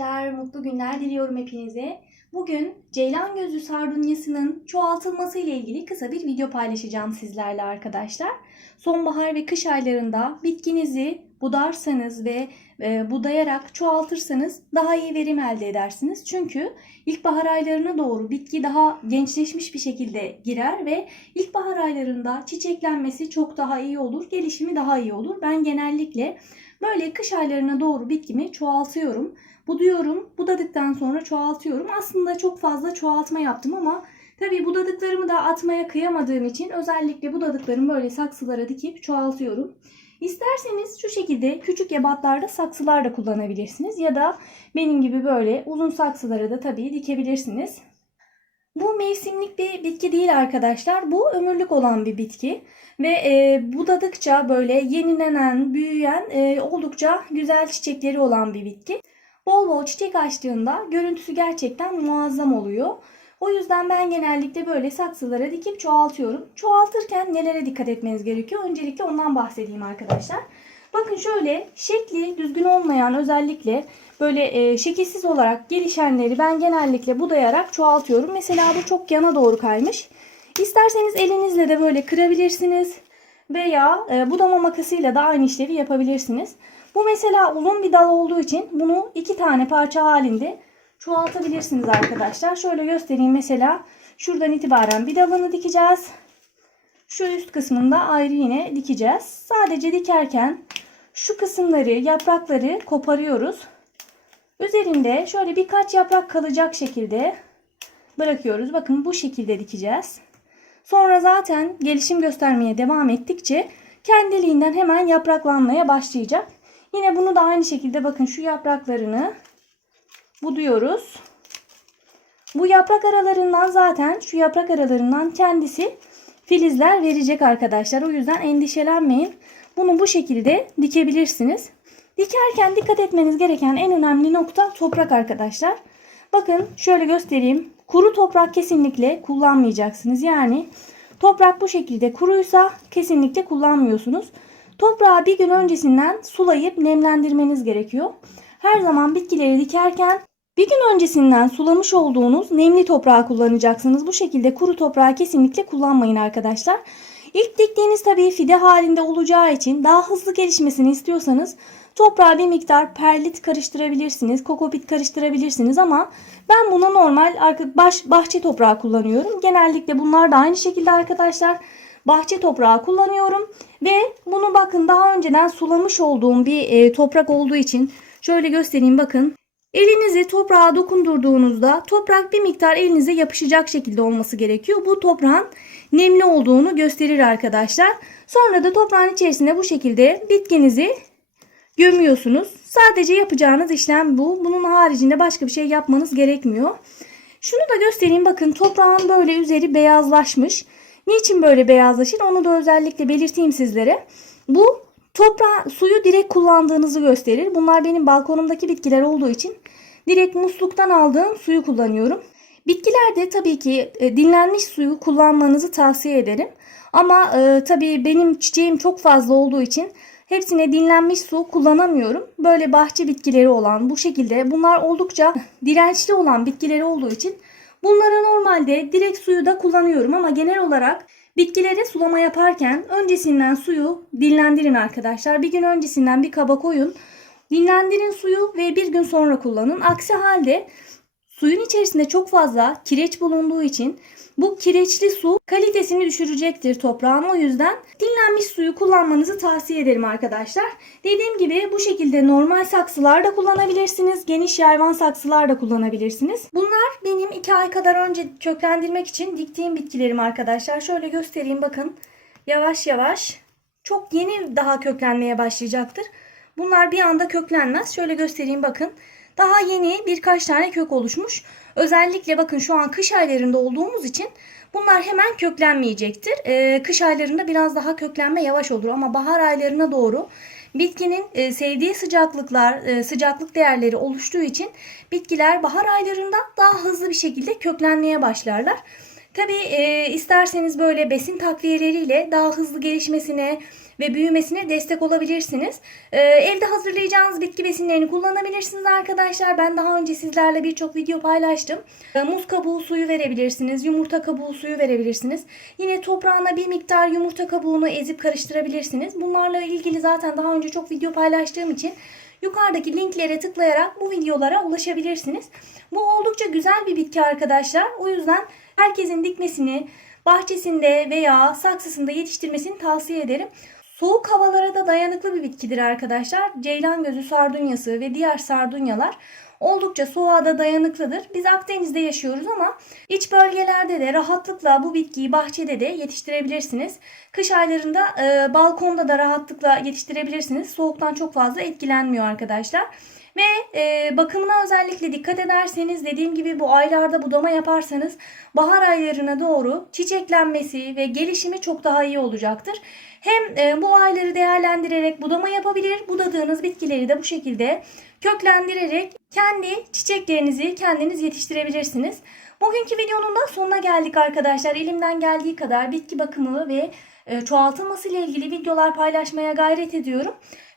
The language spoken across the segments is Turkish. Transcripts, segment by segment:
arkadaşlar, mutlu günler diliyorum hepinize. Bugün ceylan gözlü sardunyasının çoğaltılması ile ilgili kısa bir video paylaşacağım sizlerle arkadaşlar. Sonbahar ve kış aylarında bitkinizi budarsanız ve e, budayarak çoğaltırsanız daha iyi verim elde edersiniz. Çünkü ilkbahar aylarına doğru bitki daha gençleşmiş bir şekilde girer ve ilkbahar aylarında çiçeklenmesi çok daha iyi olur, gelişimi daha iyi olur. Ben genellikle Böyle kış aylarına doğru bitkimi çoğaltıyorum. Buduyorum. Budadıktan sonra çoğaltıyorum. Aslında çok fazla çoğaltma yaptım ama tabii budadıklarımı da atmaya kıyamadığım için özellikle budadıklarımı böyle saksılara dikip çoğaltıyorum. İsterseniz şu şekilde küçük ebatlarda saksılar da kullanabilirsiniz. Ya da benim gibi böyle uzun saksılara da tabii dikebilirsiniz. Bu mevsimlik bir bitki değil arkadaşlar. Bu ömürlük olan bir bitki. Ve e, budadıkça böyle yenilenen, büyüyen e, oldukça güzel çiçekleri olan bir bitki. Bol bol çiçek açtığında görüntüsü gerçekten muazzam oluyor. O yüzden ben genellikle böyle saksılara dikip çoğaltıyorum. Çoğaltırken nelere dikkat etmeniz gerekiyor? Öncelikle ondan bahsedeyim arkadaşlar. Bakın şöyle şekli düzgün olmayan özellikle böyle e, şekilsiz olarak gelişenleri ben genellikle budayarak çoğaltıyorum. Mesela bu çok yana doğru kaymış. İsterseniz elinizle de böyle kırabilirsiniz. Veya e, budama makasıyla da aynı işlevi yapabilirsiniz. Bu mesela uzun bir dal olduğu için bunu iki tane parça halinde çoğaltabilirsiniz arkadaşlar. Şöyle göstereyim mesela şuradan itibaren bir dalını dikeceğiz. Şu üst kısmında ayrı yine dikeceğiz. Sadece dikerken şu kısımları yaprakları koparıyoruz. Üzerinde şöyle birkaç yaprak kalacak şekilde bırakıyoruz. Bakın bu şekilde dikeceğiz. Sonra zaten gelişim göstermeye devam ettikçe kendiliğinden hemen yapraklanmaya başlayacak. Yine bunu da aynı şekilde bakın şu yapraklarını buduyoruz. Bu yaprak aralarından zaten şu yaprak aralarından kendisi filizler verecek arkadaşlar. O yüzden endişelenmeyin. Bunu bu şekilde dikebilirsiniz. Dikerken dikkat etmeniz gereken en önemli nokta toprak arkadaşlar. Bakın şöyle göstereyim. Kuru toprak kesinlikle kullanmayacaksınız. Yani toprak bu şekilde kuruysa kesinlikle kullanmıyorsunuz. Toprağı bir gün öncesinden sulayıp nemlendirmeniz gerekiyor. Her zaman bitkileri dikerken bir gün öncesinden sulamış olduğunuz nemli toprağı kullanacaksınız. Bu şekilde kuru toprağı kesinlikle kullanmayın arkadaşlar. İlk diktiğiniz tabii fide halinde olacağı için daha hızlı gelişmesini istiyorsanız toprağa bir miktar perlit karıştırabilirsiniz, kokopit karıştırabilirsiniz ama ben buna normal baş, bahçe toprağı kullanıyorum. Genellikle bunlar da aynı şekilde arkadaşlar bahçe toprağı kullanıyorum ve bunu bakın daha önceden sulamış olduğum bir e, toprak olduğu için şöyle göstereyim bakın. Elinizi toprağa dokundurduğunuzda toprak bir miktar elinize yapışacak şekilde olması gerekiyor. Bu toprağın nemli olduğunu gösterir arkadaşlar. Sonra da toprağın içerisine bu şekilde bitkinizi gömüyorsunuz. Sadece yapacağınız işlem bu. Bunun haricinde başka bir şey yapmanız gerekmiyor. Şunu da göstereyim. Bakın toprağın böyle üzeri beyazlaşmış. Niçin böyle beyazlaşır onu da özellikle belirteyim sizlere. Bu toprağı suyu direkt kullandığınızı gösterir. Bunlar benim balkonumdaki bitkiler olduğu için direkt musluktan aldığım suyu kullanıyorum. Bitkilerde tabii ki e, dinlenmiş suyu kullanmanızı tavsiye ederim. Ama e, tabii benim çiçeğim çok fazla olduğu için hepsine dinlenmiş su kullanamıyorum. Böyle bahçe bitkileri olan bu şekilde bunlar oldukça dirençli olan bitkileri olduğu için bunlara normalde direkt suyu da kullanıyorum ama genel olarak Bitkilere sulama yaparken öncesinden suyu dinlendirin arkadaşlar. Bir gün öncesinden bir kaba koyun. Dinlendirin suyu ve bir gün sonra kullanın. Aksi halde Suyun içerisinde çok fazla kireç bulunduğu için bu kireçli su kalitesini düşürecektir toprağın. O yüzden dinlenmiş suyu kullanmanızı tavsiye ederim arkadaşlar. Dediğim gibi bu şekilde normal saksılar da kullanabilirsiniz. Geniş yayvan saksılar da kullanabilirsiniz. Bunlar benim 2 ay kadar önce köklendirmek için diktiğim bitkilerim arkadaşlar. Şöyle göstereyim bakın. Yavaş yavaş çok yeni daha köklenmeye başlayacaktır. Bunlar bir anda köklenmez. Şöyle göstereyim bakın. Daha yeni birkaç tane kök oluşmuş. Özellikle bakın şu an kış aylarında olduğumuz için bunlar hemen köklenmeyecektir. Ee, kış aylarında biraz daha köklenme yavaş olur ama bahar aylarına doğru bitkinin e, sevdiği sıcaklıklar, e, sıcaklık değerleri oluştuğu için bitkiler bahar aylarında daha hızlı bir şekilde köklenmeye başlarlar. Tabii e, isterseniz böyle besin takviyeleriyle daha hızlı gelişmesine ve büyümesine destek olabilirsiniz. E, evde hazırlayacağınız bitki besinlerini kullanabilirsiniz arkadaşlar. Ben daha önce sizlerle birçok video paylaştım. E, muz kabuğu suyu verebilirsiniz, yumurta kabuğu suyu verebilirsiniz. Yine toprağına bir miktar yumurta kabuğunu ezip karıştırabilirsiniz. Bunlarla ilgili zaten daha önce çok video paylaştığım için yukarıdaki linklere tıklayarak bu videolara ulaşabilirsiniz. Bu oldukça güzel bir bitki arkadaşlar. O yüzden herkesin dikmesini bahçesinde veya saksısında yetiştirmesini tavsiye ederim. Soğuk havalara da dayanıklı bir bitkidir arkadaşlar. Ceylan gözü sardunyası ve diğer sardunyalar oldukça soğuğa da dayanıklıdır. Biz Akdeniz'de yaşıyoruz ama iç bölgelerde de rahatlıkla bu bitkiyi bahçede de yetiştirebilirsiniz. Kış aylarında e, balkonda da rahatlıkla yetiştirebilirsiniz. Soğuktan çok fazla etkilenmiyor arkadaşlar. Ve e, bakımına özellikle dikkat ederseniz dediğim gibi bu aylarda budama yaparsanız bahar aylarına doğru çiçeklenmesi ve gelişimi çok daha iyi olacaktır. Hem e, bu ayları değerlendirerek budama yapabilir, budadığınız bitkileri de bu şekilde köklendirerek kendi çiçeklerinizi kendiniz yetiştirebilirsiniz. Bugünkü videonun da sonuna geldik arkadaşlar. Elimden geldiği kadar bitki bakımı ve çoğaltılması ile ilgili videolar paylaşmaya gayret ediyorum.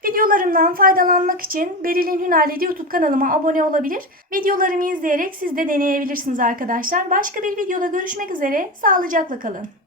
Videolarımdan faydalanmak için Beril'in Hünerleri YouTube kanalıma abone olabilir. Videolarımı izleyerek siz de deneyebilirsiniz arkadaşlar. Başka bir videoda görüşmek üzere. Sağlıcakla kalın.